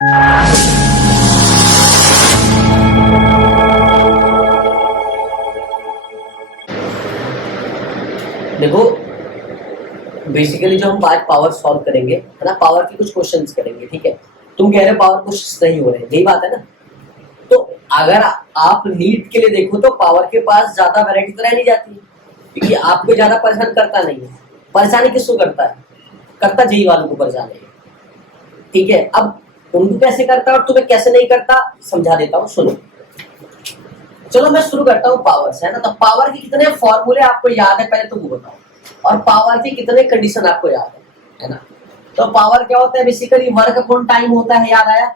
देखो बेसिकली जो हम आज पावर सॉल्व करेंगे है ना, पावर के कुछ क्वेश्चंस करेंगे, ठीक है। तुम कह रहे हो पावर क्वेश्चंस नहीं हो रहे हैं, यही बात है ना। तो अगर आप नीट के लिए देखो तो पावर के पास ज्यादा वैरायटी तो रह नहीं जाती है, क्योंकि आपको ज्यादा परेशान करता नहीं है। परेशानी किसको करता है? करता जेई वालों को परेशान है, ठीक है। अब उनको कैसे करता है और तुम्हें कैसे नहीं करता समझा देता हूँ, सुनो। चलो मैं शुरू करता हूँ पावर से, है ना। तो पावर के कितने फॉर्मूले आपको याद है पहले तो वो बताओ, और पावर के कितने कंडीशन आपको याद है ना। तो पावर क्या होता है? बेसिकली वर्क अपॉन टाइम होता है, याद आया।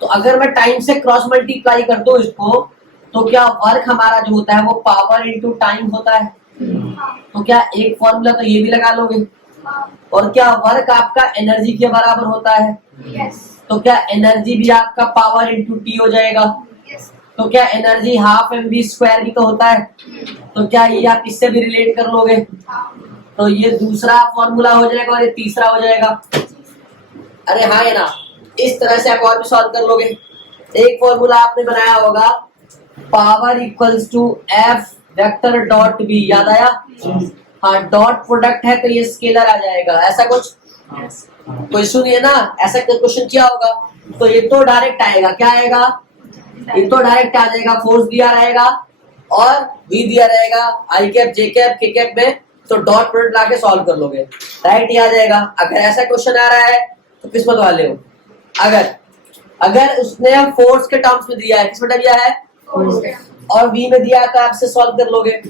तो अगर मैं टाइम से क्रॉस मल्टीप्लाई कर दूं इसको, तो क्या वर्क हमारा जो होता है वो पावर इनटू टाइम होता है। तो क्या एक फॉर्मूला तो ये भी लगा लोगे। और क्या वर्क आपका एनर्जी के बराबर होता है? तो क्या एनर्जी भी आपका पावर इनटू टी हो जाएगा। तो क्या एनर्जी हाफ mv² भी तो होता है। तो क्या ये आप इससे भी रिलेट कर लोगे। तो ये दूसरा फॉर्मूला हो जाएगा और ये तीसरा हो जाएगा। अरे हाँ है ना, इस तरह से आप और भी सॉल्व कर लोगे। एक फॉर्मूला आपने बनाया होगा, power equals to F vector dot B, याद आया। हाँ, डॉट प्रोडक्ट है तो ये स्केलर आ जाएगा, ऐसा कुछ। कोई इशू नहीं है ना, ऐसा क्वेश्चन किया होगा तो ये तो डायरेक्ट आएगा। क्या आएगा? ये तो डायरेक्ट आ जाएगा। फोर्स दिया रहेगा और वी दिया रहेगा, आई कैप जे कैप के कैप में, तो डॉट प्रोडक्ट लाके सॉल्व कर लोगे, राइट ही आ जाएगा। अगर ऐसा क्वेश्चन आ रहा है तो किस्मत वाले हो। अगर उसने फोर्स के टर्म्स में दिया है, किस में दिया है? और वी में दिया है, तो आपसे सॉल्व कर लोगे।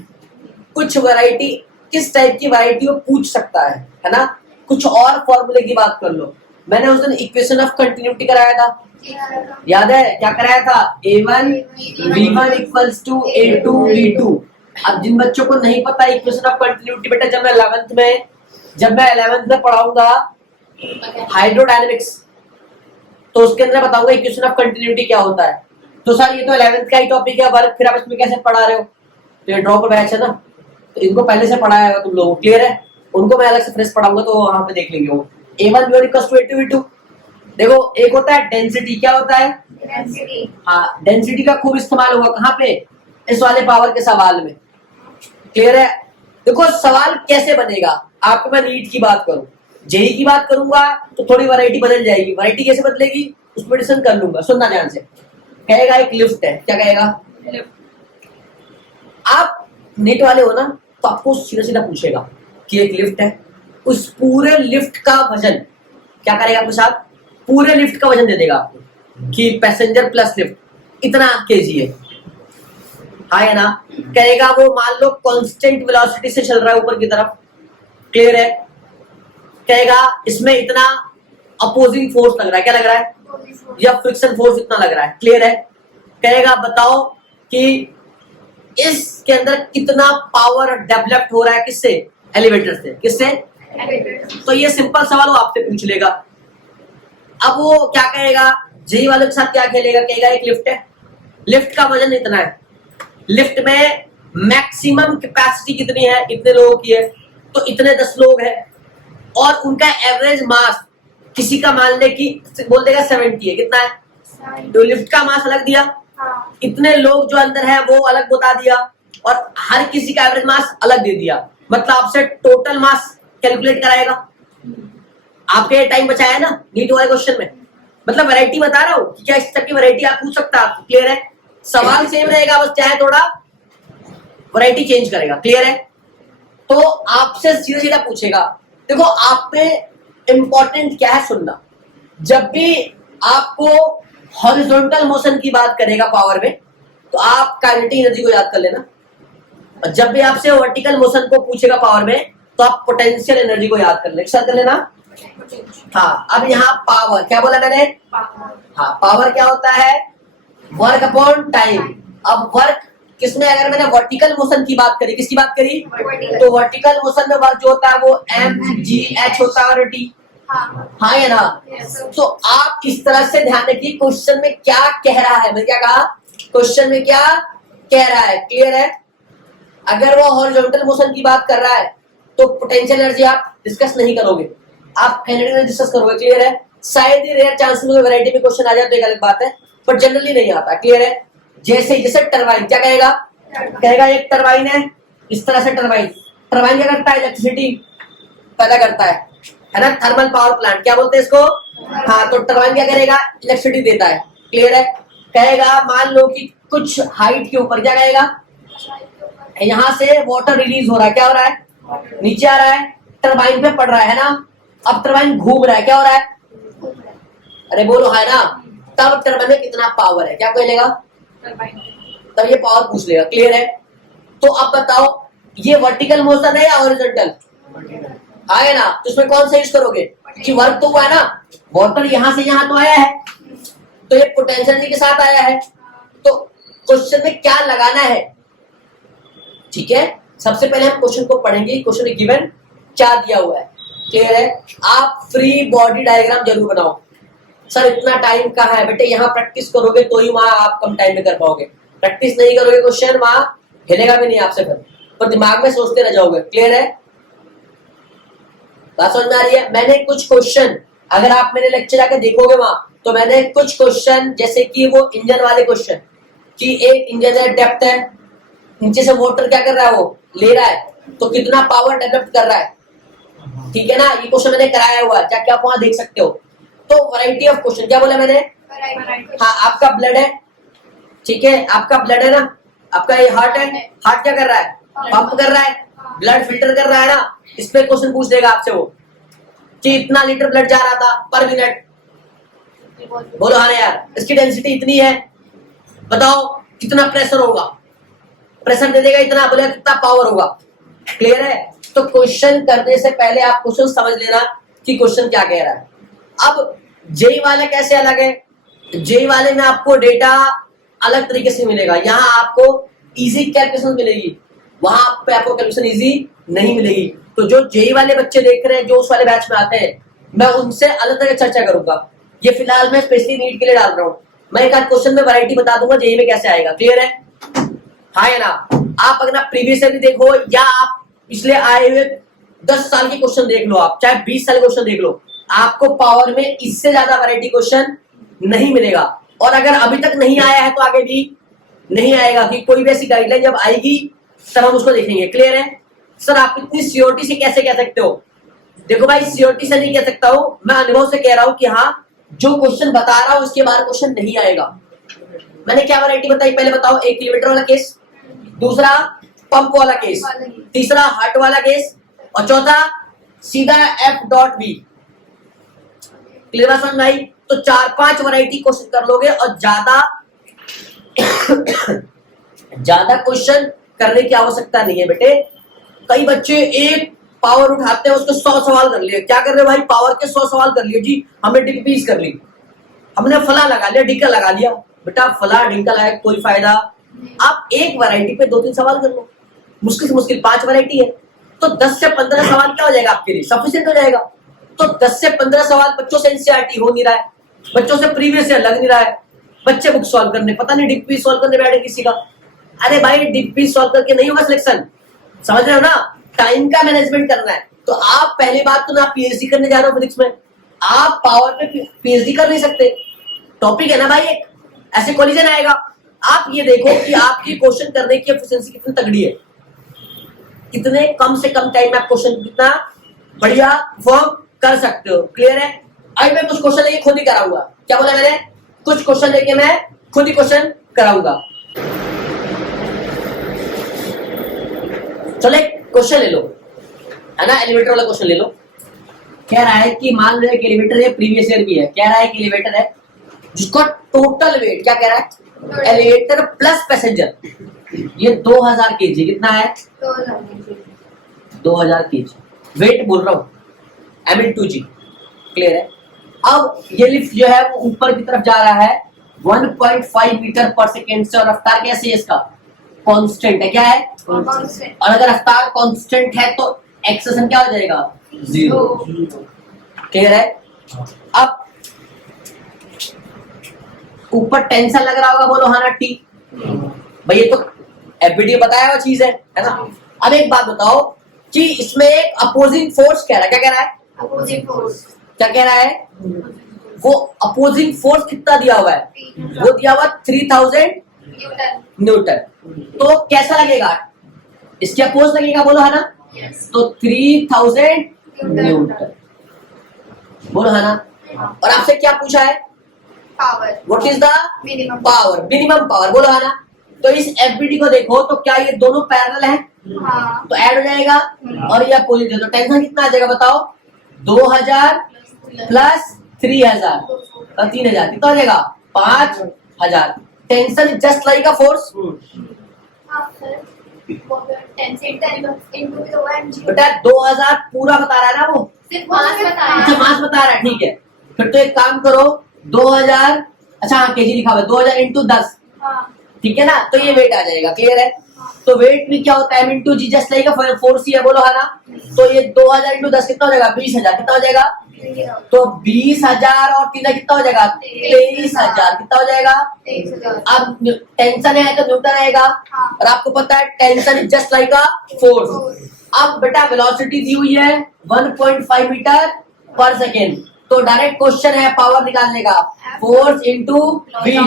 कुछ वैरायटी, किस टाइप की वैरायटी वो पूछ सकता है ना। कुछ और फॉर्मूले की बात कर लो। मैंने उस दिन इक्वेशन ऑफ कंटिन्यूटी कराया था, याद है? क्या कराया था? a1 v1 equals to a2 v2। अब जिन बच्चों को नहीं पता इक्वेशन ऑफ कंटिन्यूटी, बेटा जब मैं 11th में पढ़ाऊंगा हाइड्रोडायनेमिक्स, तो उसके अंदर बताऊंगा इक्वेशन ऑफ कंटिन्यूटी क्या होता है। तो सर ये तो 11th का ही टॉपिक है, वर्क फिर आप इसमें कैसे पढ़ा रहे हो? तो ये ड्रॉप बैच है ना, तो इनको पहले से पढ़ाया है तुम लोगों को, क्लियर है। उनको मैं अलग से फ्रेश पढ़ाऊंगा तो वहां पे देख लेंगे वो। a1 v1 equals to a2 v2। देखो एक होता है डेंसिटी, क्या होता है? डेंसिटी। हाँ, डेंसिटी का खूब इस्तेमाल होगा कहाँ पे? इस वाले पावर के सवाल में, क्लियर है। देखो सवाल कैसे बनेगा, आपको मैं नीट की बात करूं, जेई की बात करूंगा तो थोड़ी वैरायटी बदल जाएगी। वैरायटी कैसे बदलेगी उस पर डिस्कशन कर लूंगा, सुनना ध्यान से। कहेगा एक लिफ्ट है, क्या कहेगा? आप नीट वाले हो ना, तो आपको सीधा सीधा पूछेगा कि एक लिफ्ट है, उस पूरे लिफ्ट का वजन क्या करेगा आपके साथ? पूरे लिफ्ट का वजन दे देगा आपको कि पैसेंजर प्लस लिफ्ट इतना केजी है, हाँ है ना। कहेगा वो मान लो कांस्टेंट वेलोसिटी से चल रहा है ऊपर की तरफ, क्लियर है। कहेगा इसमें इतना अपोजिंग फोर्स लग रहा है, क्या लग रहा है? या फ्रिक्शन फोर्स इतना लग रहा है, क्लियर है। कहेगा बताओ कि इसके अंदर कितना पावर डेवलप हो रहा है, किससे? एलिवेटर से। किससे? तो ये सिंपल सवाल वो आपसे पूछ लेगा। अब वो क्या कहेगा? जेई वाले के साथ क्या खेलेगा? कहेगा एक लिफ्ट है, लिफ्ट का वजन इतना है, लिफ्ट में मैक्सिमम कैपेसिटी कितनी है? इतने लोगों की है, तो इतने 10 लोग हैं, और उनका एवरेज मास किसी का मान ले कि बोल देगा 70 है, कितना है? तो लिफ्ट का मास अलग दिया, इतने लोग जो अंदर है वो अलग बता दिया, और हर किसी का एवरेज मास अलग दे दिया। मतलब आपसे टोटल मास कैलकुलेट कराएगा। आपके टाइम बचाया ना नीट वाले क्वेश्चन में। मतलब वैरायटी बता रहा हूं कि क्या इस तरह की वैरायटी आप पूछ सकता है, क्लियर है। सवाल सेम रहेगा, बस चाहे थोड़ा वैरायटी चेंज करेगा, क्लियर है। तो आपसे सीधा सीधा पूछेगा। देखो आप पे इंपॉर्टेंट क्या है सुनना, जब भी आपको हॉरिजॉन्टल मोशन की बात करेगा पावर में, तो आप काइनेटिक एनर्जी को याद कर लेना, और जब भी आपसे वर्टिकल मोशन को पूछेगा पावर में, तो आप पोटेंशियल एनर्जी को याद कर लेना। हाँ, अब यहाँ पावर क्या बोला मैंने? हाँ, पावर क्या होता है? Work upon time. अब वर्क किसमें, अगर मैंने वर्टिकल मोशन की बात करी, किसकी बात करी? तो वर्टिकल मोशन में वर्क जो होता है वो mgh होता है, और टी। हाँ है ना। तो आप इस तरह से ध्यान रखिए क्वेश्चन में क्या कह रहा है। मैं क्या कहा? क्वेश्चन में क्या कह रहा है, क्लियर है। अगर वो हॉरिजॉन्टल मोशन की बात कर रहा है तो पोटेंशियल एनर्जी आप डिस्कस नहीं करोगे, आप काइनेटिक एनर्जी डिस्कस करोगे, क्लियर है। शायद ही रेयर चांसेस में वैरायटी में क्वेश्चन आ जाए तो एक अलग बात है, पर जनरली नहीं आता। क्लियर है? जैसे टरबाइन क्या कहेगा, कहेगा एक टरबाइन है, इस तरह से टरबाइन टरबाइन क्या करता है, इलेक्ट्रिसिटी पैदा करता है ना, थर्मल पावर प्लांट क्या बोलते हैं इसको। हाँ, तो टरबाइन क्या करेगा, इलेक्ट्रिसिटी देता है। क्लियर है? कहेगा मान लो कि कुछ हाइट के ऊपर क्या कहेगा, यहां से वाटर रिलीज हो रहा है, क्या हो रहा है, नीचे आ रहा है, टरबाइन पे पड़ रहा है ना, अब टरबाइन घूम रहा है, क्या हो रहा है, अरे बोलो है ना, तब टरबाइन में कितना पावर है, क्या कहेगा, तब ये पावर पूछ लेगा। क्लियर है? तो अब बताओ ये वर्टिकल मोशन है या हॉरिजॉन्टल आए ना, तो इसमें कौन सा यूज करोगे, कि वर्क तो हुआ है ना, वाटर यहां से यहां तो आया है, तो ये पोटेंशियल के साथ आया है, तो क्वेश्चन में क्या लगाना है। ठीक है, सबसे पहले हम क्वेश्चन को पढ़ेंगे, क्वेश्चन गिवन क्या दिया हुआ है। क्लियर है? आप फ्री बॉडी डायग्राम जरूर बनाओ। सर इतना टाइम कहाँ है बेटे, यहाँ प्रैक्टिस करोगे तो ही वहां आप कम टाइम में कर पाओगे, प्रैक्टिस नहीं करोगे क्वेश्चन वहां हिलेगा भी नहीं आपसे, फिर पर दिमाग में सोचते रह जाओगे। क्लियर है? बात समझ में आ रही है? मैंने कुछ क्वेश्चन, अगर आप मेरे लेक्चर आके देखोगे वहां, तो मैंने कुछ क्वेश्चन जैसे कि वो इंजन वाले क्वेश्चन, कि एक इंजन है, डेप्थ है, नीचे से वाटर क्या कर रहा है, वो ले रहा है, तो कितना पावर डेवलप कर रहा है। ठीक है ना, ये क्वेश्चन मैंने कराया हुआ है, जाके आप वहां देख सकते हो। तो वैरायटी ऑफ क्वेश्चन, क्या बोला मैंने, हाँ आपका ब्लड है, ठीक है, आपका ब्लड है ना, आपका ये हार्ट है, हार्ट क्या कर रहा है, पंप कर रहा है, ब्लड फिल्टर कर रहा है ना, इस पे क्वेश्चन पूछ देगा आपसे वो, कि इतना लीटर ब्लड जा रहा था पर मिनट, बोलो हाँ यार, इसकी डेंसिटी इतनी है, बताओ कितना प्रेशर होगा, प्रेशर दे देगा इतना, बोलेगा कितना पावर होगा। क्लियर है? तो क्वेश्चन करने से पहले आप क्वेश्चन समझ लेना कि क्वेश्चन क्या कह रहा है। अब जेई वाला कैसे अलग है, जेई वाले में आपको डेटा अलग तरीके से मिलेगा, यहाँ आपको इजी कैलकुलेशन मिलेगी, वहां पे आपको कैलकुलेशन इजी नहीं मिलेगी। तो जो जेई वाले बच्चे देख रहे हैं, जो उस वाले बैच में आते हैं, मैं उनसे अलग तरह चर्चा करूंगा। ये फिलहाल मैं स्पेशली नीट के लिए डाल रहा हूँ, मैं एक आध क्वेश्चन में वैरायटी बता दूंगा जेई में कैसे आएगा। क्लियर है? हाँ है ना, आप अगर प्रीवियस ईयर भी देखो या आप पिछले आए हुए 10 साल के क्वेश्चन देख लो, आप चाहे 20 साल क्वेश्चन देख लो, आपको पावर में इससे ज्यादा वैरायटी क्वेश्चन नहीं मिलेगा। और अगर अभी तक नहीं आया है तो आगे भी नहीं आएगा, कि कोई भी ऐसी गाइडलाइन जब आएगी तब हम उसको देखेंगे। क्लियर है? सर आप इतनी सियोरिटी से कैसे कह सकते हो, देखो भाई सियोरिटी से नहीं कह सकता हूं, मैं अनुभव से कह रहा हूं कि हाँ जो क्वेश्चन बता रहा हूं उसके बाहर क्वेश्चन नहीं आएगा। मैंने क्या वैरायटी बताई पहले बताओ, एक किलोमीटर वाला केस, दूसरा पंप वाला केस, तीसरा हार्ट वाला केस, और चौथा सीधा F.V। क्लियर समझ में आई? तो 4-5 वैरायटी क्वेश्चन कर लोगे, और ज्यादा क्वेश्चन करने की आवश्यकता नहीं है बेटे। कई बच्चे एक पावर उठाते हैं, उसको 100 सवाल कर लिए, क्या कर रहे भाई, पावर के 100 सवाल कर लिए जी, हमने डिक्रीज कर ली, हमने फला लगा लिया, डिंका लगा लिया, बेटा फला डिंका लगा कोई फायदा। आप एक वैरायटी पे 2-3 सवाल कर लो, मुश्किल से मुश्किल 5 वैरायटी है, तो 10 से 15 सवाल क्या हो जाएगा आपके लिए, सफिशिएंट हो जाएगा। तो 10 से 15 सवाल बच्चों से एनसीईआरटी हो नहीं रहा है, बच्चों से प्रीवियस ईयर लग नहीं रहा है, बच्चे बुक सॉल्व करने, पता नहीं डिप्पी सॉल्व करने बैठे किसी का, अरे भाई डिप्पी सॉल्व करके नहीं होगा सिलेक्शन, समझ रहे हो ना, टाइम का मैनेजमेंट करना है। तो आप पहली बात तो ना पीएचडी करने जा रहे हो फिजिक्स में, आप पावर पे पीएचडी कर नहीं सकते, टॉपिक है ना भाई एक, ऐसे कोलिजन आएगा। आप ये देखो कि आपकी क्वेश्चन करने की एफिशिएंसी कितनी तगड़ी है, कितने कम से कम टाइम में आप क्वेश्चन कितना बढ़िया परफॉर्म कर सकते हो। क्लियर है? आज मैं कुछ क्वेश्चन लेके खुद ही कराऊंगा, क्या बोला मैंने, कुछ क्वेश्चन लेके मैं खुद ही क्वेश्चन कराऊंगा। चलो एक क्वेश्चन ले लो, है ना, एलिवेटर वाला क्वेश्चन ले लो। कह रहा है कि मान लो एक एलिवेटर है, प्रीवियस ईयर की है, कह रहा है कि एलिवेटर है जिसका टोटल वेट क्या कह रहा है, एलिवेटर प्लस पैसेंजर, ये 2000 केजी, कितना है 2000 केजी, वेट बोल रहा हूं, M/G। क्लियर है? अब ये लिफ्ट जो है वो ऊपर की तरफ जा रहा है 1.5 मीटर पर सेकेंड से, और रफ्तार कैसे है इसका, कांस्टेंट है, क्या है, और अगर रफ्तार कांस्टेंट है तो एक्सेलेरेशन क्या हो जाएगा, 0। क्लियर है? अब ऊपर टेंशन लग रहा होगा, बोलो हाँ ना टी, भाई ये तो एफबीडी बताया हुआ चीज है ना। अब एक बात बताओ कि इसमें एक अपोजिंग फोर्स कह रहा है, क्या कह रहा है, अपोजिंग फोर्स, क्या कह रहा है, वो अपोजिंग फोर्स कितना दिया हुआ है, वो दिया हुआ 3000 न्यूटन। तो कैसा लगेगा, इसके अपोज लगेगा, बोलो है ना। तो 3000 न्यूटन, बोलो है ना। और आपसे क्या पूछा है, power, what is the minimum power, minimum power, बोलो है ना। तो इस एफबीडी को देखो, तो क्या ये दोनों पैरेलल है, हाँ, तो ऐड हो जाएगा। और ये अपोजिट है, तो टेंशन कितना आ जाएगा बताओ, 2000 प्लस 3000 और 3000 कितना हो जाएगा, 5000। Tension is just like a force. बेटा 2000 पूरा बता रहा है ना वो, सिर्फ मास बता रहा अच्छा है। मास बता रहा है, ठीक है। फिर तो एक काम करो, 2000, अच्छा हाँ केजी लिखा हुआ है, 2000 इंटू 10, हाँ, ठीक है ना। तो ये वेट आ जाएगा, क्लियर है। तो वेट भी क्या होता है, इंटू जी, जस्ट लाइक फोर्स ही है, बोलो है ना। तो ये 2000 इंटू 10 कितना हो जाएगा, 20000, कितना हो जाएगा, तो 20000 और 3 कितना हो जाएगा, 23000, कितना हो जाएगा। 23,000। अब टेंशन है तो न्यूटन आएगा, हाँ। और आपको पता है tension is just like a force. अब बेटा वेलोसिटी दी हुई है 1.5 मीटर पर सेकेंड, तो डायरेक्ट क्वेश्चन है पावर निकालने का, फोर्स इंटू वी,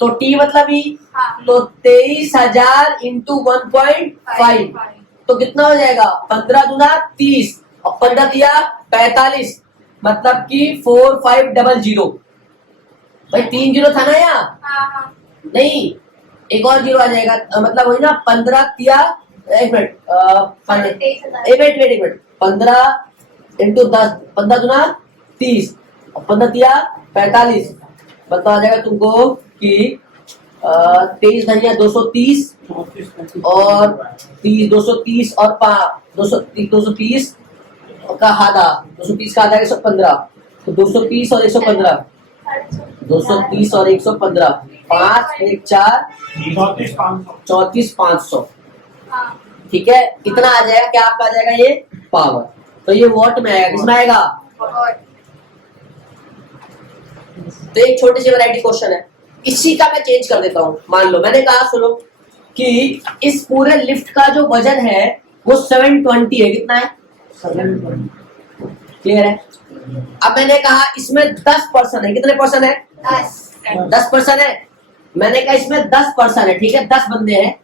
तो टी मतलब ई, हाँ। तो 23000 इंटू 1.5, तो कितना हो जाएगा, 15 दूना 30 और 15 दिया 45, मतलब कि 4500। भाई 3 जीरो था ना यहाँ, हाँ, हाँ, नहीं एक और जीरो आ जाएगा, मतलब वही ना 15 दिया, एक मिनट, 15 इंटू 10, 15 दूना 30 और 15 दिया 45, बता आ जाएगा तुमको कि 23 धनिया 230 और 30, 230 और 230 का आधा, 230 का आधा 115, तो 230 और 115, 230 और 115, 5 1 4 34,500, हाँ, ठीक है। इतना आ जाएगा, क्या आपका आ जाएगा ये पावर। तो ये वॉट में आएगा, किसमें आएगा। और तो एक छोटी सी वैरायटी क्वेश्चन है, इसी का मैं चेंज कर देता हूँ। मान लो मैंने कहा, सुनो कि इस पूरे लिफ्ट का जो वजन है वो 720 है, कितना है, 720, क्लियर है। अब मैंने कहा इसमें 10 पर्सन है, कितने पर्सन है, 10 पर्सन है। मैंने कहा इसमें 10 पर्सन है, ठीक है, 10 बंदे हैं,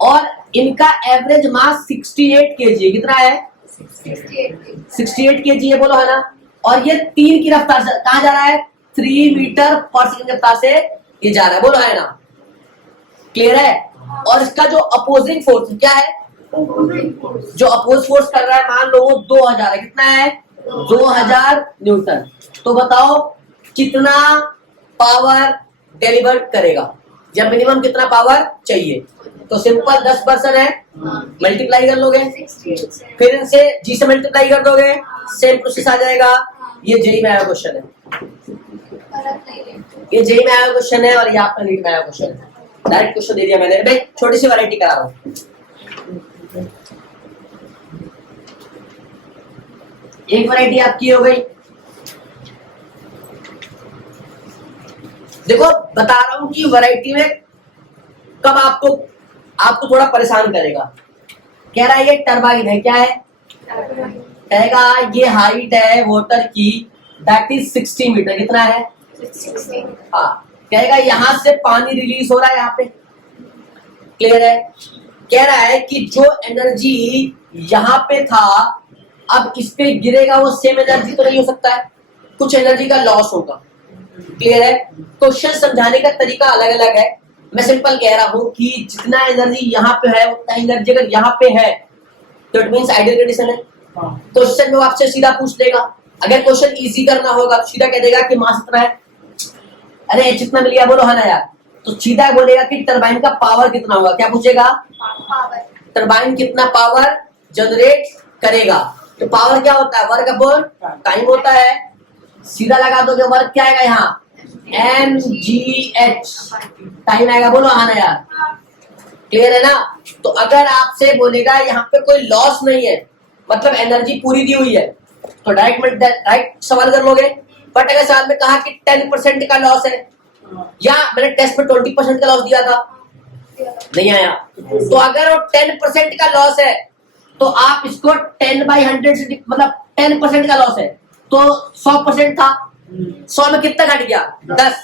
और इनका एवरेज मास 68 केजी, कितना है, 68 केजी है, बोलो है ना। और ये 3 की रफ्तार से कहा जा रहा है, 3 मीटर पर सेकंड की रफ्तार से ये जा रहा है, बोलो है ना, क्लियर है। और इसका जो अपोजिंग फोर्स क्या है, जो अपोज फोर्स कर रहा है, मान लो वो 2000 है, कितना है, 2000 न्यूटन। तो बताओ कितना पावर डिलीवर करेगा, या मिनिमम कितना पावर चाहिए। तो सिंपल 10 पर्सन है, मल्टीप्लाई कर लोगे, फिर इनसे जी से मल्टीप्लाई कर दोगे, सेम प्रोसेस आ जाएगा। ये जेई में आया क्वेश्चन है, ये जेई में आया क्वेश्चन है, और ये आपका नीट में आया क्वेश्चन है। डायरेक्ट क्वेश्चन दे दिया मैंने, भाई छोटी सी वैरायटी करा रहा हूँ। एक वैरायटी आपकी हो गई, देखो बता रहा हूं कि वैरायटी में कब आपको थोड़ा परेशान करेगा। कह रहा है ये टरबाइन है, क्या है, कहेगा ये हाइट है वाटर की, दैट इज 60 मीटर, कितना है, हाँ। कहेगा यहां से पानी रिलीज हो रहा है यहाँ पे, क्लियर है। कह रहा है कि जो एनर्जी यहाँ पे था, अब इस पे गिरेगा, वो सेम एनर्जी तो नहीं हो सकता है, कुछ एनर्जी का लॉस होगा, क्लियर है। क्वेश्चन समझाने का तरीका अलग अलग है। मैं सिंपल कह रहा हूं कि जितना एनर्जी यहाँ पे है उतना एनर्जी अगर यहाँ पे है, तो इट मींस आइडियल कंडीशन है। क्वेश्चन में वो आपसे सीधा पूछ लेगा, अगर क्वेश्चन इजी करना होगा तो सीधा कह देगा कि मास इतना है, अरे जितना मिल गया, बोलो है ना यार। तो सीधा बोलेगा कि टरबाइन का पावर कितना होगा, क्या पूछेगा, टरबाइन कितना पावर जनरेट करेगा। तो पावर क्या होता है, वर्क अपॉन टाइम होता है, सीधा लगा दोगे, वर्क क्या आएगा यहाँ, mgh, टाइम आएगा, बोलो हाँ ना यार, क्लियर है ना। तो अगर आपसे बोलेगा यहाँ पे कोई लॉस नहीं है, मतलब एनर्जी पूरी दी हुई है, तो डायरेक्ट सवाल कर लोगे। बट अगर सवाल में कहा कि 10% का लॉस है, या मैंने टेस्ट में 20% का लॉस दिया था, नहीं आया, तो अगर वो 10% का लॉस है तो आप इसको 10/100 से, मतलब 10% का लॉस है तो 100% था, 100 में कितना घट गया 10,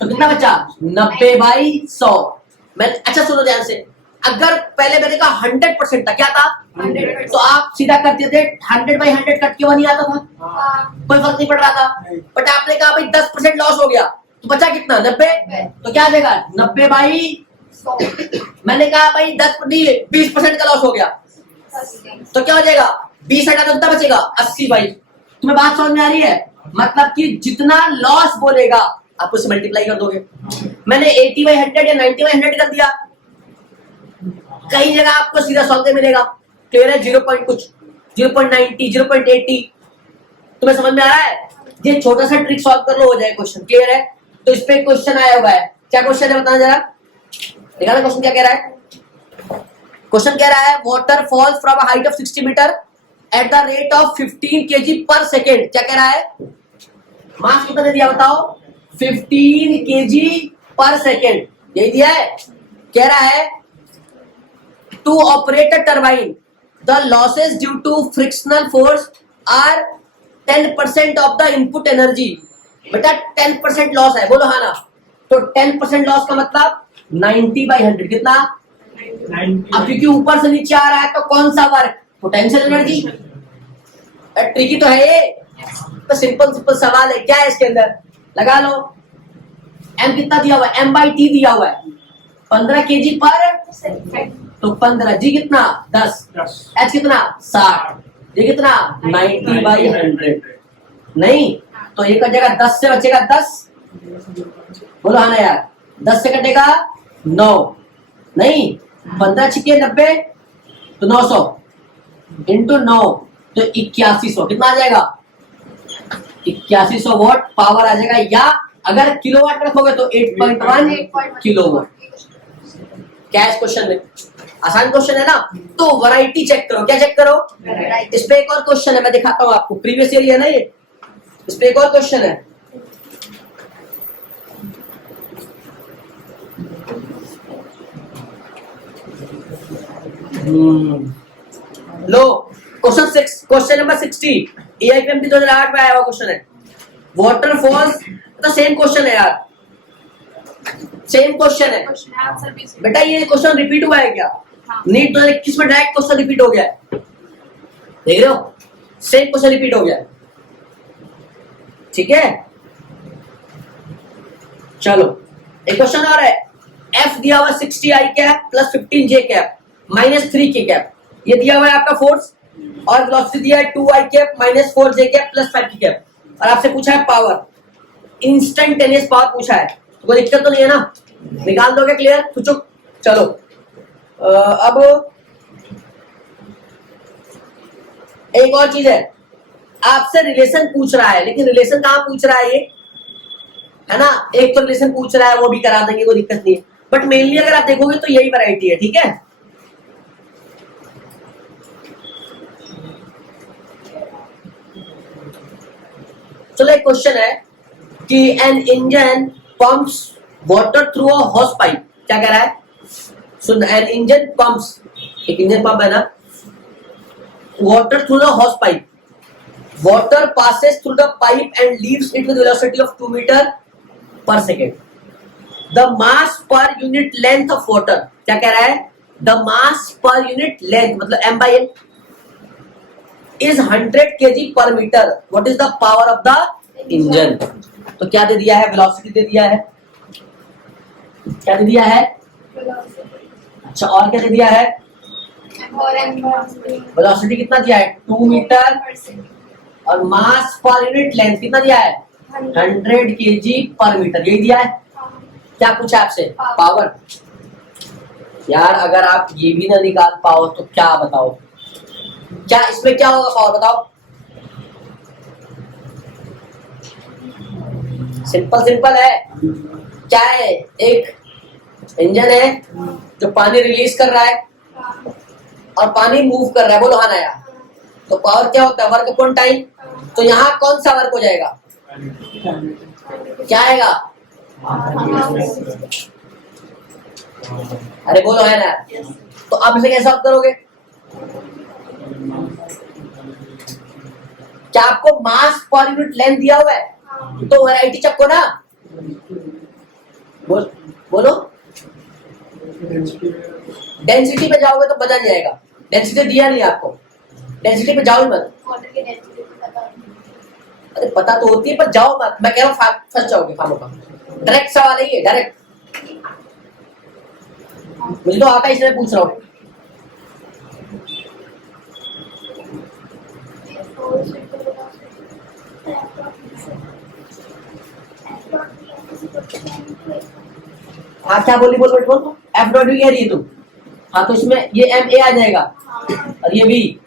तो कितना बचा 90/100। मैं अच्छा सुनो ध्यान से, अगर पहले मैंने कहा 100% था, क्या था 100%। तो आप सीधा करते थे 100/100 कट के 1 ही आता था, कोई फर्क नहीं पड़ रहा था। बट आपने कहा भाई 10% लॉस हो गया तो बचा कितना 90, तो क्या देगा 90/100। मैंने कहा भाई 10 नहीं 20% का लॉस हो गया तो क्या हो जाएगा 20 हटा तो कितना बचेगा 80 भाई। तुम्हें बात समझ में आ रही है? मतलब कि जितना लॉस बोलेगा आप उसे मल्टीप्लाई कर दोगे। मैंने 80/100 या 90/100 कर दिया, कई जगह आपको सीधा सॉल्व मिलेगा, क्लियर है 0 पॉइंट कुछ 0.90 0.80। तुम्हें समझ में आ रहा है? ये छोटा सा ट्रिक सॉल्व कर लो हो जाए क्वेश्चन, क्लियर है? तो इस पे क्वेश्चन आया हुआ है, क्या क्वेश्चन है बताना जरा, देखा ना क्वेश्चन क्या कह रहा है? क्वेश्चन कह रहा है water falls from a height of 60 metre at the rate of 15 kg per second. क्या कह रहा है? मास कितना दे दिया बताओ 15 kg पर सेकेंड, यही दिया है। कह रहा है to operate a turbine the losses due to frictional force are 10% of the input energy. बेटा 10% लॉस है, बोलो हाँ ना। तो 10% लॉस का मतलब 90/100 कितना 90। अब क्योंकि ऊपर से नीचे आ रहा है तो कौन सा वर्क पोटेंशियल एनर्जी। ट्रिकी तो है ये, तो सिंपल सवाल है, क्या है इसके अंदर लगा लो। m कितना दिया हुआ है m/t दिया हुआ है 15 kg पर, तो 15 g कितना 10 h कितना 60 ये कितना 90/100 नहीं, तो ये कटेगा 10 से बचेगा 10, बोलो हाँ ना यार 10 से कटेगा 9 नहीं, 15 छिके 90 तो 900 इंटू 9 तो 8100 कितना आ जाएगा 8100 वॉट पावर आ जाएगा, या अगर किलोवाट रखोगे तो 8.1 किलोवाट। क्या है इस क्वेश्चन में? आसान क्वेश्चन है ना। तो वैरायटी चेक करो, क्या चेक करो इस पे एक और क्वेश्चन है, मैं दिखाता हूं आपको, प्रीवियस ईयर है ना ये, इस पे एक और क्वेश्चन है। लो क्वेश्चन नंबर 60 AIPMT 2008 में आया हुआ क्वेश्चन है। वाटर फॉल्स तो सेम क्वेश्चन है यार, सेम क्वेश्चन है बेटा। ये क्वेश्चन रिपीट हुआ है क्या? नीट 2021 में डायरेक्ट क्वेश्चन रिपीट हो गया है, देख रहे हो? सेम क्वेश्चन रिपीट हो गया है, ठीक है। चलो एक क्वेश्चन और है, F दिया हुआ 60 I cap plus 15 J cap minus 3 K cap, ये दिया हुआ है आपका फोर्स, और वेलोसिटी दिया है 2 I cap minus 4 J cap plus 5 K cap, और आपसे पूछा है पावर, इंस्टेंटेनियस पावर पूछा है, तो कोई दिक्कत तो नहीं है ना, निकाल दोगे क्लियर चुप। चलो अब एक और चीज है, आपसे रिलेशन पूछ रहा है, लेकिन रिलेशन कहां पूछ रहा है ये, है ना? एक तो रिलेशन पूछ रहा है वो भी करा देंगे, कोई दिक्कत नहीं है, बट मेनली अगर आप देखोगे तो यही वैरायटी है, ठीक है। चलो एक क्वेश्चन है कि an engine pumps water through a hose pipe. क्या कह रहा है? सुन, एन इंजन पंप्स, एक इंजन पंप है ना, water through the hose pipe, water passes through the pipe and leaves it with velocity of 2 meter per second. The mass per unit length of water, क्या कह रहा है? The mass per unit length मतलब m/l is 100 kg per meter. What is the power of the engine? तो क्या दे दिया है? Velocity दे दिया है। क्या दे दिया है? अच्छा, और क्या दे दिया है? वेलोसिटी कितना दिया है? 2 मीटर, और मास पर यूनिट लेंथ कितना दिया है? 100 kg पर मीटर, यही दिया है। क्या पूछा आपसे? पावर। यार अगर आप ये भी ना निकाल पाओ तो क्या बताओ, क्या इसमें क्या होगा पावर बताओ? सिंपल है, क्या है? एक इंजन है जो पानी रिलीज कर रहा है और पानी मूव कर रहा है, बोलो हाँ ना यार। तो पावर क्या होता है? Work upon time. तो यहाँ कौन सा वर्क हो जाएगा? क्या आएगा? अरे बोलो है ना। तो आप इसे कैसे सॉल्व करोगे? क्या आपको मास पर यूनिट लेंथ दिया हुआ है? तो वैरायटी चक्को ना, बोलो। डेंसिटी पे जाओगे तो मजा नहीं आएगा, डेंसिटी दिया नहीं आपको, डेंसिटी पे जाओ ही मत। वाटर की डेंसिटी पता नहीं। अरे पता तो होती है पर जाओ मत, मैं कह रहा हूँ फंस जाओगे खामों का। डायरेक्ट सवाल है ये, डायरेक्ट। मुझे तो आता है इसलिए पूछ रहा हूँ। हाँ क्या बोली, बोल एफ डॉट वी कह रही है तुम। हाँ तो इसमें ये एम ए आ जाएगा और ये वी,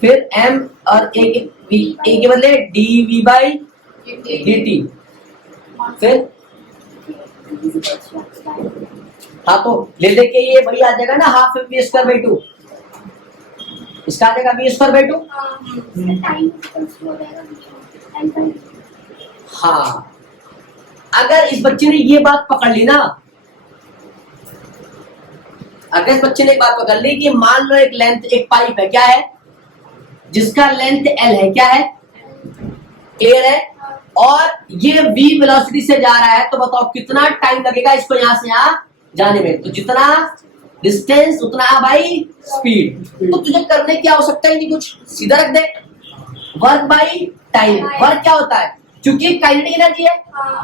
फिर एम और ए के बदले D we by D T, फिर हाँ तो ले लेके ये वही आ जाएगा ना, हाफ वी स्क्वायर बाई 2, इसका आ जाएगा वी स्क्वायर बाई 2। हाँ अगर इस बच्चे ने ये बात पकड़ ली ना, अगर इस बच्चे ने एक बात पकड़ ली कि मान लो एक लेंथ, एक पाइप है, क्या है, जिसका लेंथ एल है, क्या है, क्लियर है, और ये v वेलोसिटी से जा रहा है, तो बताओ कितना टाइम लगेगा इसको यहां से यहां जाने में। तो जितना डिस्टेंस उतना भाई स्पीड। तो तुझे करने की आवश्यकता ही नहीं कुछ, सीधा रख they work by time. Work क्या होता है, क्योंकि काइनेटिक एनर्जी है,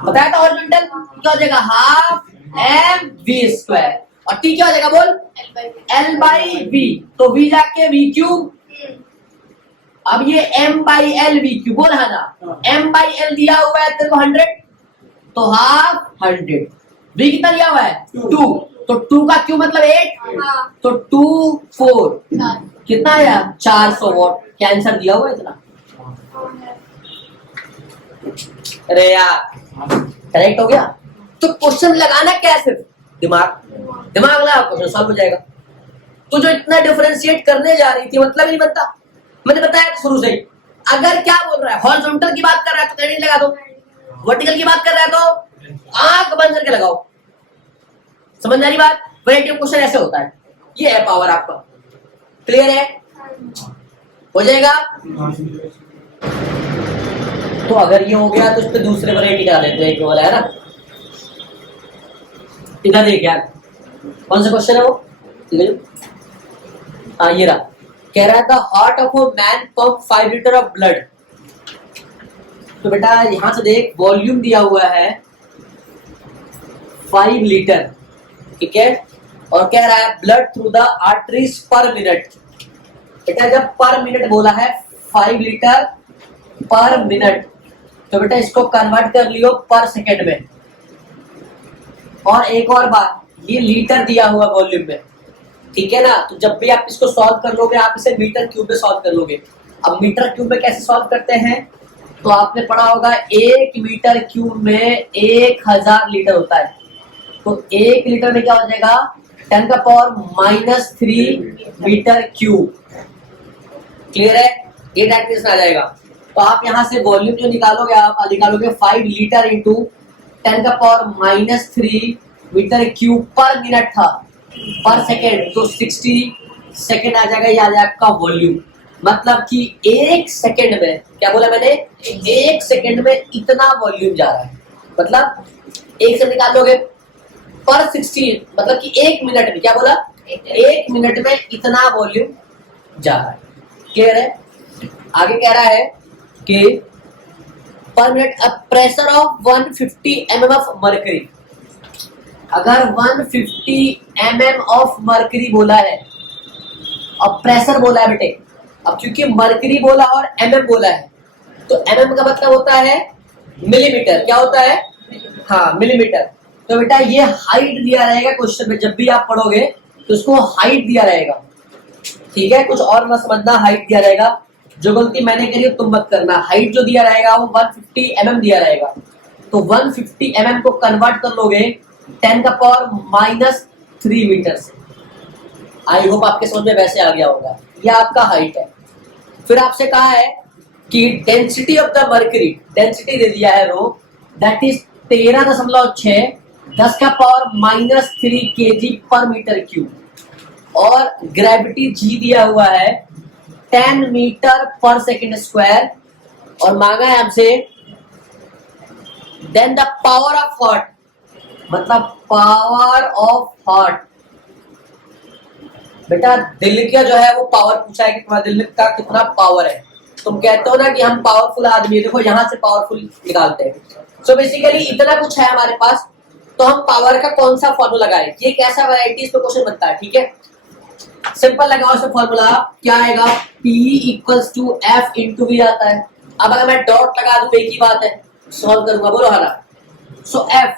बताया था हॉरिजॉन्टल, क्या हो जाएगा हाफ एम वी स्क्वायर, और टी क्या हो जाएगा बोल, एल बाई वी, तो वी जाके वी क्यूब। अब ये m by L V Q बोल है ना, m बाई एल दिया हुआ है तेरे को 100, तो हाफ 100, v कितना दिया हुआ है 2, तो 2 का क्यू मतलब 8, तो 2 4 कितना आया 400 वॉट। क्या आंसर दिया हुआ है इतना, अरे यार करेक्ट हो गया। तो क्वेश्चन लगाना क्या, सिर्फ दिमाग लगा, क्वेश्चन सॉल्व हो जाएगा। तो जो इतना डिफरेंशिएट करने जा रही थी मतलब ही नहीं बनता, मैंने बताया था शुरू से ही। अगर क्या बोल रहा है, हॉरिजॉन्टल की बात कर रहा है तो कैंडिल लगा दो, वर्टिकल की बात कर रहा है तो आंख बंद करके लगाओ। समझ आ रही बात, वैरायटी ऑफ क्वेश्चन ऐसे होता है। ये है पावर आपका, क्लियर है, हो जाएगा। तो अगर ये हो गया तो उस पर दूसरे वैरायटी का लेते हैं, एक वाला है ना, इधर देख यार कौन सा क्वेश्चन है वो, हाँ ये रहा, कह रहा था heart of a man pump 5 litre of blood. तो बेटा यहां से देख वॉल्यूम दिया हुआ है 5 लीटर, ठीक है, और कह रहा है ब्लड थ्रू द आर्टरीज पर मिनट। बेटा जब पर मिनट बोला है 5 लीटर पर मिनट, तो बेटा इसको कन्वर्ट कर लियो पर सेकेंड में। और एक और बात, ये लीटर दिया हुआ वॉल्यूम में, ठीक है ना, तो जब भी आप इसको सॉल्व कर लोगे आप इसे मीटर क्यूब में सॉल्व कर लोगे। अब मीटर क्यूब में कैसे सॉल्व करते हैं, तो आपने पढ़ा होगा 1 मीटर क्यूब में 1000 लीटर होता है, तो 1 लीटर में क्या हो जाएगा 10⁻³ मीटर क्यूब। क्लियर है, ये डेफिनेशन आ जाएगा। तो आप यहाँ से वॉल्यूम जो निकालोगे, आप निकालोगे 5 litre into 10⁻³ metre cube per minute था, पर सेकेंड, तो 60 सेकेंड आ जाएगा। ये आ जाएगा आपका वॉल्यूम, मतलब कि 1 सेकेंड में, क्या बोला मैंने, 1 सेकेंड में इतना वॉल्यूम जा रहा है। मतलब 1 से निकाल लोगे पर 60, मतलब कि 1 मिनट में, क्या बोला 1 मिनट में इतना वॉल्यूम जा रहा है। क्लियर है, आगे कह रहा है कि पर minute a pressure of 150 mm of mercury. अगर 150 mm ऑफ मर्करी बोला है और प्रेशर बोला है बेटे, अब क्योंकि मर्करी बोला और mm बोला है, तो mm का मतलब होता है मिलीमीटर, क्या होता है, हाँ मिलीमीटर। तो बेटा ये हाइट दिया रहेगा क्वेश्चन में, जब भी आप पढ़ोगे तो उसको हाइट दिया रहेगा, ठीक है, कुछ और मत समझना, हाइट दिया रहेगा। जो गलती मैंने करी तुम मत करना, हाइट जो दिया रहेगा वो 150 mm दिया रहेगा, तो 150 mm को कन्वर्ट कर लोगे 10⁻³ मीटर से। आई होप आपके समझ में वैसे आ गया होगा, यह आपका हाइट है। फिर आपसे कहा है कि density of the mercury, density दे दिया है rho, that is 13.6 10⁻³ kg per metre cube, और ग्रेविटी जी दिया हुआ है 10 मीटर पर सेकेंड स्क्वायर, और मांगा है हमसे then the power of heart, मतलब पावर ऑफ हार्ट। बेटा दिल का जो है वो पावर पूछा है कि तुम्हारे दिल का कितना पावर है। तुम कहते हो ना कि हम पावरफुल आदमी, देखो यहां से पावरफुल निकालते हैं। सो बेसिकली इतना कुछ है हमारे पास, तो हम पावर का कौन सा फॉर्मूला लगाएं, ये कैसा वैरायटी पे क्वेश्चन बनता है, ठीक है। सिंपल लगाओ इसका फॉर्मूला, क्या आएगा, P equals to F into V आता है। अब अगर मैं डॉट लगा दूं एक ही बात है, सॉल्व करूंगा, बोलो हरा। सो F,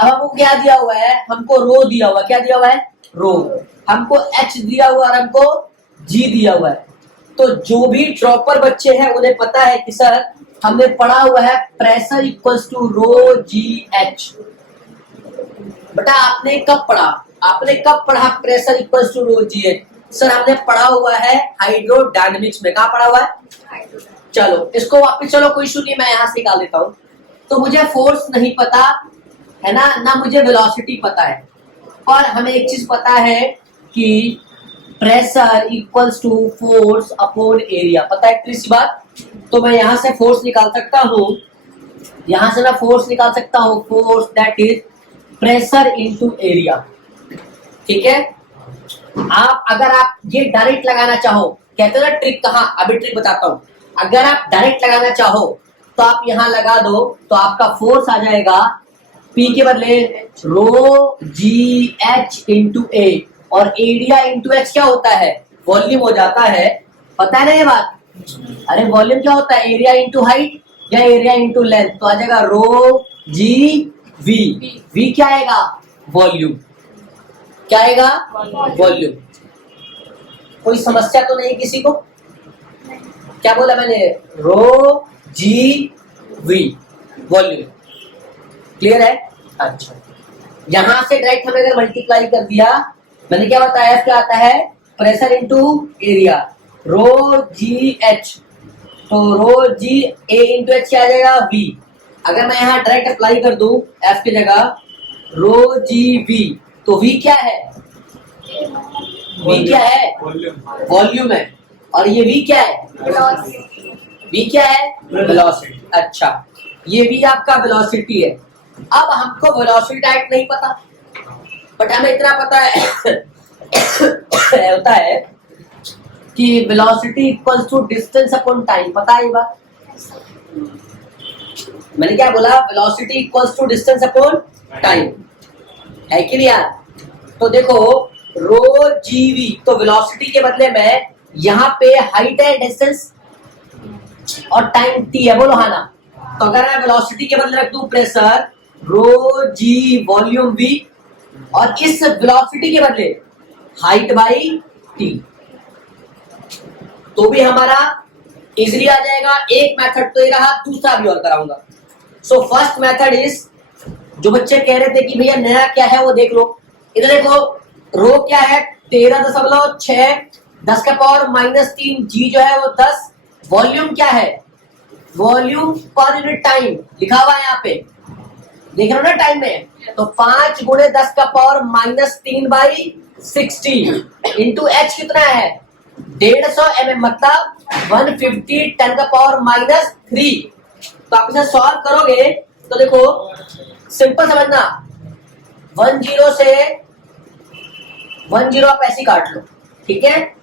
अब हमको क्या दिया हुआ है, हमको रो दिया हुआ है, क्या दिया हुआ है, रो। हमको H दिया हुआ है और हमको G दिया हुआ है। तो जो भी ड्रॉपर बच्चे हैं उन्हें पता है कि सर हमने पढ़ा हुआ है pressure equals to rho g h. बेटा आपने कब पढ़ा pressure equals to rho g h? Sir हमने पढ़ा हुआ है हाइड्रोडायनेमिक्स में। कहा पढ़ा हुआ है? चलो इसको वापस, चलो कोई इशू नहीं, मैं यहां से निकाल देता हूं। तो मुझे फोर्स नहीं पता है ना मुझे वेलोसिटी पता है, और हमें एक चीज पता है कि pressure equals to force upon area, पता है इतनी सी बात। तो मैं यहां से फोर्स निकाल सकता हूं, यहां से मैं फोर्स निकाल सकता हूं, force that is pressure into area, ठीक है। अगर आप ये डायरेक्ट लगाना चाहो, कहते हैं ना ट्रिक, कहां, अभी ट्रिक बताता हूं। अगर आप डायरेक्ट लगाना चाहो तो आप यहां लगा दो, तो आपका फोर्स आ जाएगा P के बदले रो जी एच इंटू ए, और एरिया इंटू एच क्या होता है, वॉल्यूम हो जाता है। पता है ना ये बात? अरे वॉल्यूम क्या होता है, एरिया इंटू हाइट या एरिया इंटू लेंथ। तो आ जाएगा रो जी वी, वी क्या आएगा, वॉल्यूम। क्या आएगा, वॉल्यूम। कोई समस्या तो नहीं किसी को? क्या बोला मैंने, रो जी वी, वॉल्यूम। क्लियर है? अच्छा, यहां से डायरेक्ट हमें अगर मल्टीप्लाई कर दिया, मैंने क्या बताया, क्या आता है, प्रेशर इनटू एरिया, रो जी एच। तो रो जी ए इंटू एच क्या आ जाएगा, वी। अगर मैं यहाँ डायरेक्ट अप्लाई कर दूं एफ की जगह, रो जी वी, तो वी क्या है, वी क्या है, वॉल्यूम है। और ये वी क्या है, वी क्या है, वेलोसिटी। अच्छा, ये वी आपका वेलोसिटी है। अब हमको वेलोसिटी डायरेक्ट नहीं पता, बट हमें इतना पता है होता है कि velocity equals to distance upon time. पता है ये बात? मैंने क्या बोला, velocity equals to distance upon time, है कि नहीं यार? तो देखो रो जी वी, तो वेलोसिटी के बदले में यहाँ पे हाइट है, डिस्टेंस, और टाइम टी है, बोलो हाँ ना। तो अगर मैं वेलोसिटी के बदले रख दूं pressure row ji volume we, और इस वेलोसिटी के बदले हाइट बाई टी, तो भी हमारा इजीली आ जाएगा। एक मेथड तो ये रहा, दूसरा भी और कराऊंगा। सो फर्स्ट मेथड इज, जो बच्चे कह रहे थे कि भैया नया क्या है वो देख लो। इधर देखो, रो क्या है 13.6, 10 का पावर -3, जी जो है वो 10, वॉल्यूम क्या है, वॉल्यूम पर यूनिट टाइम लिखा हुआ है यहाँ पे, देख रहे हो ना टाइम में। तो 5 गुणे 10 का पावर -3/60 इंटू एच कितना है, 150 mm, मतलब 150 10 का पावर -3। तो आप इसे सॉल्व करोगे तो देखो सिंपल समझना, 10 से 10 आप ऐसे काट लो, ठीक है।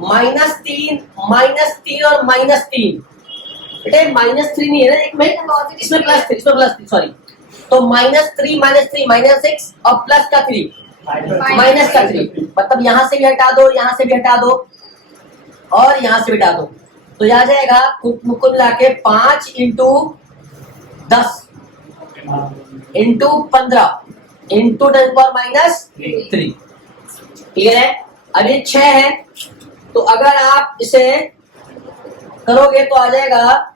-3 और -3, बेटे -3 नहीं है ना, एक में इसमें +3, सॉरी। तो -3 -6 और प्लस का 3 माइनस का 3, मतलब यहां से भी हटा दो, यहां से भी हटा दो, और यहां से भी हटा दो। तो यह आ जाएगा कुल मिला के 5 इंटू 10 इंटू 15 इंटू 10 -3। क्लियर है? अब ये 6 है, तो अगर आप इसे करोगे तो आ जाएगा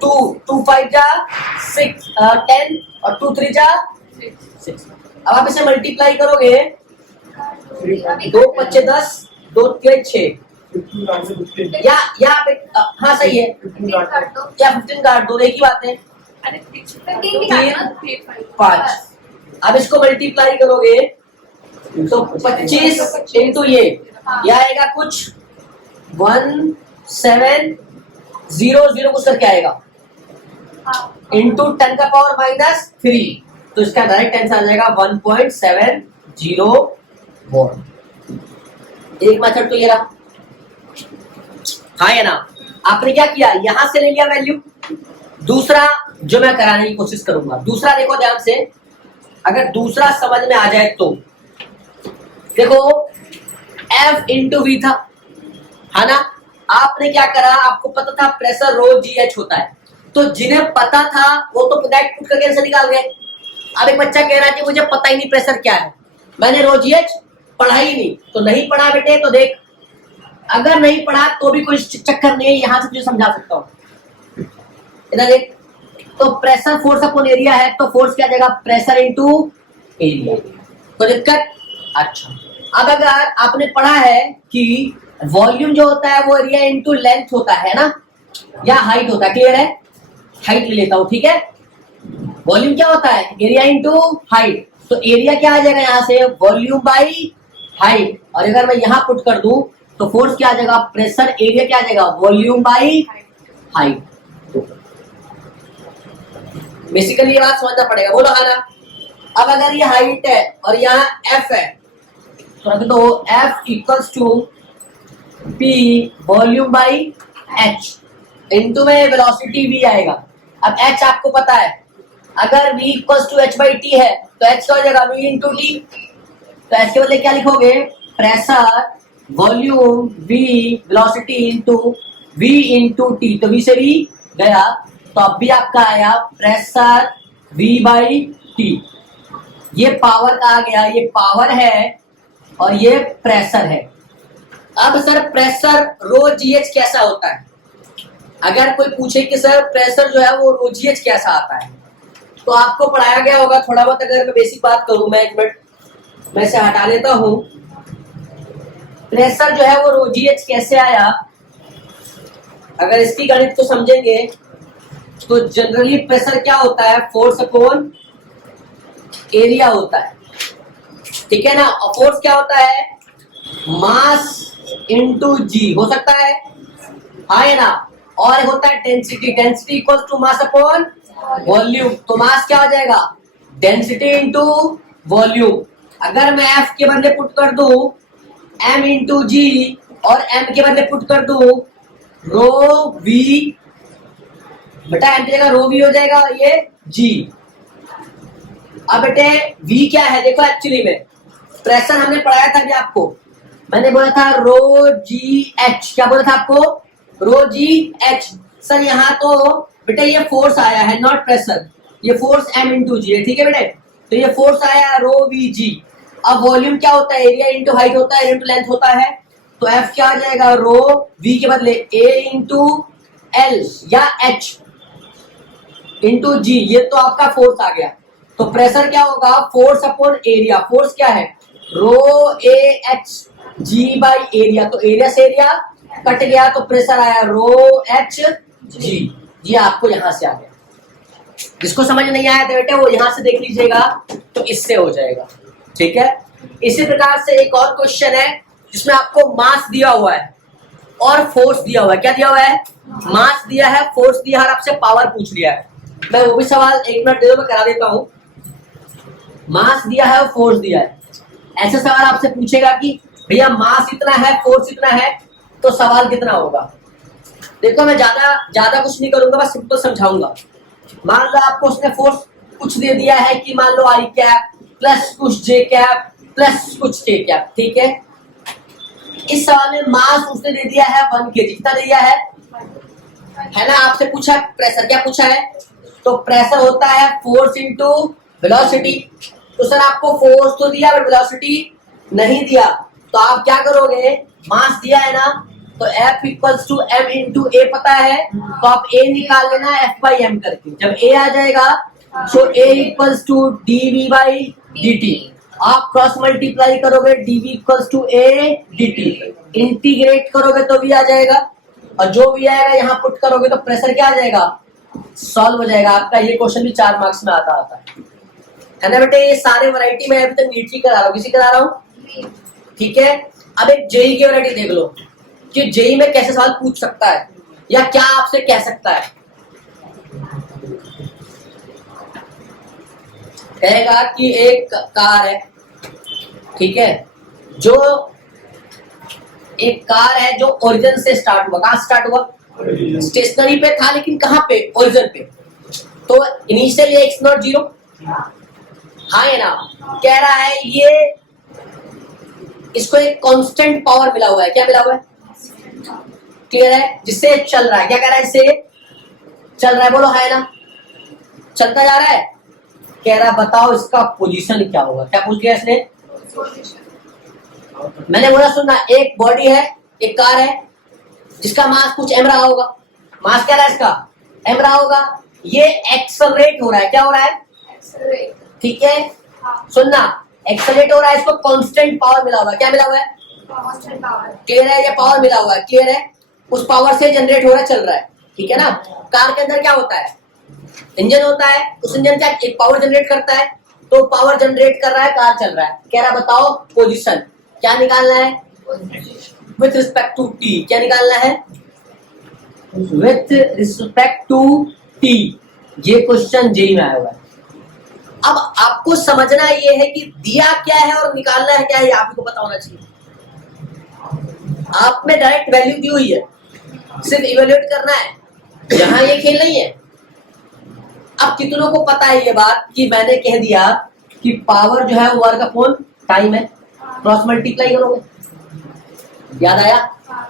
2 5 जा 6 10 और 2 3 जा 6। अब आप इसे मल्टीप्लाई करोगे, 2 5 10, 2 3 6, या हाँ सही है, या 15 काट दो, एक ही बात है, 5। अब इसको मल्टीप्लाई करोगे तो 25 इंटू ये आएगा कुछ 1700 कुछ करके आएगा, इंटू 10 का पावर -3, तो इसका डायरेक्ट आंसर आ जाएगा 1.701। एक मेथड तो ये रहा, हाँ या ना। आपने क्या किया, यहां से ले लिया वैल्यू। दूसरा जो मैं कराने की कोशिश करूंगा, दूसरा देखो ध्यान से, अगर दूसरा समझ में आ जाए तो देखो F इंटू वी था, है ना। आपने क्या करा, आपको पता था प्रेशर रो जी एच होता है, तो जिन्हें पता था वो तो डायरेक्ट पुट करके आंसर निकाल गए। अब एक बच्चा कह रहा है कि मुझे पता ही नहीं प्रेशर क्या है, मैंने रो जी एच पढ़ा ही नहीं। तो नहीं पढ़ा बेटे, तो देख, अगर नहीं पढ़ा तो भी कोई चक्कर नहीं है, यहां से तुझे समझा सकता हूं। इधर देख, तो प्रेशर फोर्स अपॉन एरिया है, तो फोर्स क्या जाएगा, प्रेशर इनटू एरिया। तो दिक्कत, अच्छा। अब अगर आपने पढ़ा है कि वॉल्यूम जो होता है वो एरिया इनटू लेंथ होता है ना, या हाइट होता है, क्लियर है। हाइट ले लेता हूं, ठीक है। वॉल्यूम क्या होता है, एरिया इनटू हाइट, तो एरिया क्या आ जाएगा यहां से, वॉल्यूम बाई हाइट। और अगर मैं यहां पुट कर दूं तो फोर्स क्या आ जाएगा, प्रेशर एरिया क्या आ जाएगा, वॉल्यूम बाई हाइट। बेसिकली ये बात समझना पड़ेगा, बोलो है ना। अब अगर ये हाइट है और यहाँ एफ है, तो रख दो F equals to P volume by h, into में वेलोसिटी वी आएगा। अब एच आपको पता है, अगर v equals to h by t है तो एच क्या हो जाएगा, v इंटू टी। तो एच के बदले क्या लिखोगे, pressure volume v velocity into v into t, तो v से v गया, तो अब भी आपका आया प्रेशर v बाई टी। ये पावर का आ गया, ये पावर है और ये प्रेशर है। अब सर प्रेशर रो जी एच कैसा होता है, अगर कोई पूछे कि सर प्रेशर जो है वो रो जी एच कैसा आता है, तो आपको पढ़ाया गया होगा थोड़ा बहुत। अगर मैं बेसिक बात करूं, मैं एक मिनट मैं से हटा लेता हूं। प्रेशर जो है वो रो जी एच कैसे आया, अगर इसकी गणित को समझेंगे तो जनरली प्रेशर क्या होता है, फोर्स अपॉन एरिया होता है, ठीक है ना। और फोर्स क्या होता है, मास इंटू जी हो सकता है, हाँ है ना। और होता है density, density equal to mass upon volume, तो मास क्या हो जाएगा, डेंसिटी इंटू वॉल्यूम। अगर मैं एफ के बदले पुट कर दूं एम इंटू जी और एम के बदले पुट कर दूं रो वी, बेटा एम की जगह रो वी हो जाएगा, ये जी। अब बेटे v क्या है, देखो एक्चुअली में प्रेशर हमने पढ़ाया था कि आपको, मैंने बोला था रो जी एच, क्या बोला था आपको, रो जी एच। सर यहाँ तो बेटा ये फोर्स आया है, नॉट प्रेशर, ये फोर्स m इंटू जी है, ठीक है बेटे। तो ये फोर्स आया रो वी जी। अब वॉल्यूम क्या होता है, एरिया इंटू हाइट होता है, इंटू लेंथ होता है, तो f क्या आ जाएगा, रो v के बदले a इंटू एल या h इंटू जी, ये तो आपका फोर्स आ गया। तो प्रेशर क्या होगा, फोर्स अपॉन एरिया, फोर्स क्या है, rho a h g by area, तो एरिया से एरिया कट गया, तो प्रेशर आया रो एच जी। ये आपको यहां से आ गया। जिसको समझ नहीं आया तो बेटे वो यहां से देख लीजिएगा, तो इससे हो जाएगा, ठीक है। इसी प्रकार से एक और क्वेश्चन है जिसमें आपको मास दिया हुआ है और फोर्स दिया हुआ है। क्या दिया हुआ है, मास दिया है, फोर्स दिया है, और आपसे पावर पूछ लिया है। मैं वो भी सवाल एक मिनट दे दो, मैं करा देता हूं। मास दिया है और फोर्स दिया है, ऐसे सवाल आपसे पूछेगा कि भैया मास इतना है, फोर्स इतना है, तो सवाल कितना होगा। देखो मैं ज्यादा कुछ नहीं करूंगा, बस सिंपल समझाऊंगा। मान लो आपको उसने फोर्स कुछ दे दिया है कि मान लो आई कैप प्लस कुछ जे कैप प्लस कुछ के कैप, ठीक है। इस सवाल में मास उसने दे दिया है 1 kg, कितना दे दिया है ना। आपसे पूछा प्रेशर, क्या पूछा है, तो प्रेशर होता है फोर्स इंटू वेलोसिटी। तो सर आपको फोर्स तो दिया बट वेलोसिटी नहीं दिया, तो आप क्या करोगे, मास दिया है ना, तो F equals to m into a पता है, तो आप a निकाल लेना F बाई एम करके। जब a आ जाएगा तो a equals to d we by D t, आप क्रॉस मल्टीप्लाई करोगे dv equals to a dt, integrate करोगे तो भी आ जाएगा, और जो भी आएगा यहाँ पुट करोगे तो प्रेशर क्या आ जाएगा, सॉल्व हो जाएगा आपका। ये क्वेश्चन भी 4 मार्क्स में आता है ना बेटे। ये सारे वैरायटी में अभी तक नीट की करा रहा हूँ, किसी करा रहा हूँ, ठीक है। अब एक जेई की वैरायटी देख लो कि जेई में कैसे सवाल पूछ सकता है या क्या आपसे कह सकता है। कहेगा कि एक कार है, ठीक है, जो एक कार है जो ओरिजिन से स्टार्ट हुआ। कहां स्टार्ट हुआ? स्टेशनरी पे था, लेकिन कहां पे? ओरिजिन पे। तो इनिशियली एक्स नॉट जीरो, हाँ है ना। कह रहा है ये इसको एक कांस्टेंट पावर मिला हुआ है। क्या मिला हुआ है? क्लियर है? जिससे चल रहा है। क्या कह रहा है? इससे चल रहा है, बोलो है ना, चलता जा रहा है। कह रहा बताओ इसका पोजीशन क्या होगा। क्या पूछ लिया इसने? मैंने बोला सुनना, एक बॉडी है, एक कार है जिसका मास कुछ एम रहा होगा। मास क्या रहा है इसका? एम रहा होगा। ये एक्सेलरेट हो रहा है। क्या हो रहा है? ठीक है, सुनना, एक्सेलरेट हो रहा है, इसको कांस्टेंट पावर मिला हुआ है। क्या मिला हुआ है? क्लियर है? ये पावर मिला हुआ है, क्लियर है? उस पावर से जनरेट हो रहा है, चल रहा है, ठीक है ना। कार के अंदर क्या होता है? इंजन होता है। उस इंजन क्या एक पावर जनरेट करता है, तो पावर जनरेट कर रहा है, कार चल रहा है। कह रहा बताओ पोजीशन क्या निकालना है विथ रिस्पेक्ट टू टी। क्या निकालना है? With respect to t. ये क्वेश्चन जेई में आया हुआ है। अब आपको समझना ये है कि दिया क्या है और निकालना है क्या है, ये आपको पता होना चाहिए। आप में डायरेक्ट वैल्यू दी हुई है, सिर्फ इवेल्युएट करना है। यहां ये खेल नहीं है। अब कितनों को पता है ये बात कि मैंने कह दिया कि पावर जो है वो वर्क अपॉन टाइम है, क्रॉस मल्टीप्लाई करोगे, याद आया?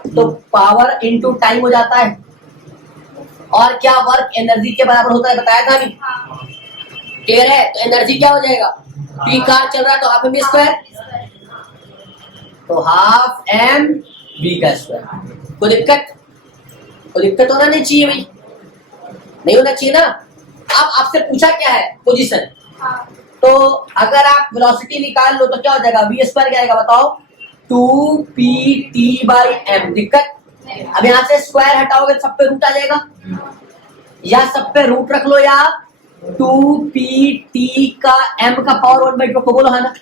तो पावर इनटू टाइम हो जाता है। और क्या वर्क एनर्जी के बराबर होता है, बताया था अभी। क्लियर है? तो एनर्जी क्या हो जाएगा? पी कार चल रहा है तो हाफ एम बी स्क्वायर, तो हाफ एम बी का स्क्वायर। कोई दिक्कत? कोई दिक्कत होना नहीं चाहिए भाई, नहीं होना चाहिए ना। अब आपसे पूछा क्या है? पोजीशन। तो अगर आप वेलोसिटी निकाल लो तो क्या हो जाएगा? वी स्क्वायर क्या आएगा बताओ? 2pt/m। दिक्कत? अब यहां से स्क्वायर हटाओगे सब पे रूट आ जाएगा, या सब पे रूट रख लो, या 2pt का m का पावर 1/2 को बोलो, है ना।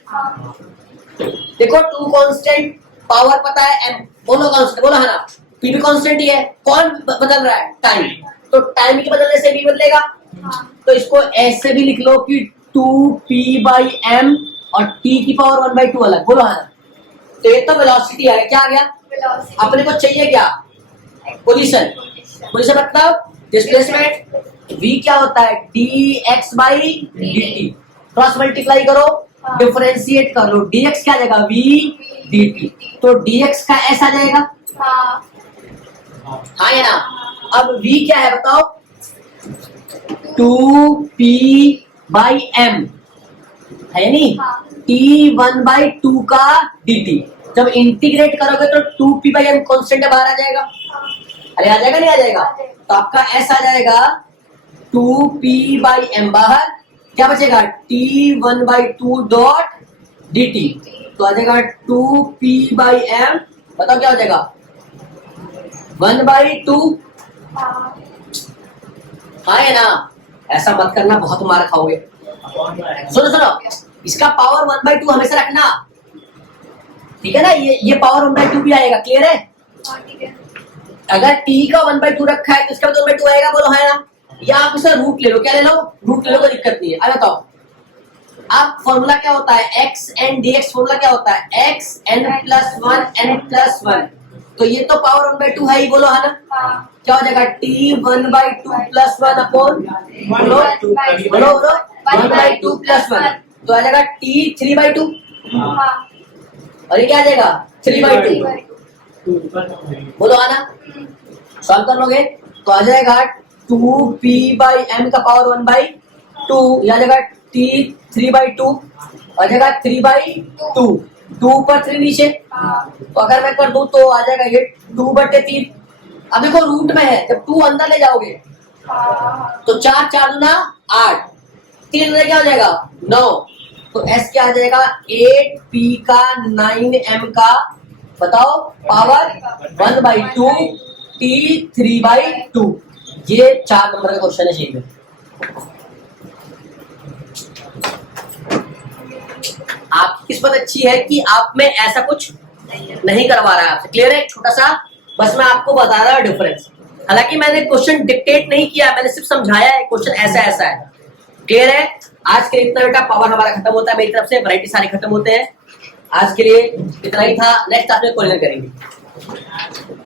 देखो 2 कांस्टेंट, पावर पता है m, बोलो कांस्टेंट, बोलो है ना। p भी कांस्टेंट ही है, कौन बदल रहा है? टाइम। तो टाइम के बदलने से v बदलेगा। तो इसको ऐसे भी लिख लो कि 2p/m और t की पावर 1/2 अलग, बोलो है ना। तो ये तो वेलोसिटी आ गया। क्या आ गया? अपने को चाहिए क्या? पोजीशन। पोजीशन मतलब डिस्प्लेसमेंट। v क्या होता है? dx/dt। क्रॉस मल्टीप्लाई करो, डिफरेंशिएट कर लो, dx क्या आ जाएगा? v dt। तो dx का s आ जाएगा, हाँ या ना। अब v क्या है बताओ? 2p/m है नहीं, t1/2 का dt। जब इंटीग्रेट करोगे तो 2p/m कांस्टेंट बाहर आ जाएगा। अरे आ जाएगा, नहीं आ जाएगा? तो आपका s आ जाएगा 2p/m, बाहर क्या बचेगा? t1/2 dot dt। तो आ जाएगा 2p/m, बताओ क्या हो जाएगा? 1/2। हाँ है ना। ऐसा मत करना, बहुत मार खाओगे। सुनो सुनो, इसका पावर 1/2 हमेशा रखना, ठीक है ना। ये पावर 1/2 भी आएगा, क्लियर है? अगर t का 1/2 रखा है तो इसका 1/2 आएगा, बोलो है ना। या आप इसे रूट ले लो, क्या ले लो? रूट ले लो, कोई दिक्कत नहीं है। अब बताओ, अब फॉर्मूला क्या होता है? x n dx फॉर्मूला क्या होता है? x n+1 n+1। तो ये तो पावर 1/2 है ही, बोलो है ना। क्या हो जाएगा? t1/2 + 1 अपॉन, बोलो बोलो बोलो, 1/2 + 1, तो आ जाएगा t3/2। और ये क्या आ जाएगा? 3/2, बोलो है ना। सॉल्व कर लोगे तो आ जाएगा 2p/m का पावर 1/2, या जाएगा t3/2, आ जाएगा 3/2, 2 पर 3 नीचे। तो अगर मैं कर दूं तो आ जाएगा ये 2/3। अब देखो रूट में है, जब 2 अंदर ले जाओगे तो 4 4 दूना 8, 3 क्या हो जाएगा? 9। तो s क्या आ जाएगा? 8p का 9m का, बताओ, पावर 1/2 t3/2। ये 4 नंबर का क्वेश्चन है शेख में। आपकी किस्मत अच्छी है कि आप में ऐसा कुछ नहीं करवा रहा है आपसे, क्लियर है? छोटा सा बस मैं आपको बता रहा हूं डिफरेंस। हालांकि मैंने क्वेश्चन डिक्टेट नहीं किया, मैंने सिर्फ समझाया है क्वेश्चन ऐसा ऐसा है, क्लियर है? आज के लिए इतना बेटा, पावर हमारा खत्म होता है मेरी तरफ से, वैरायटी सारे खत्म होते हैं। आज के लिए इतना ही था, नेक्स्ट आपने क्वेश्चन करेंगे।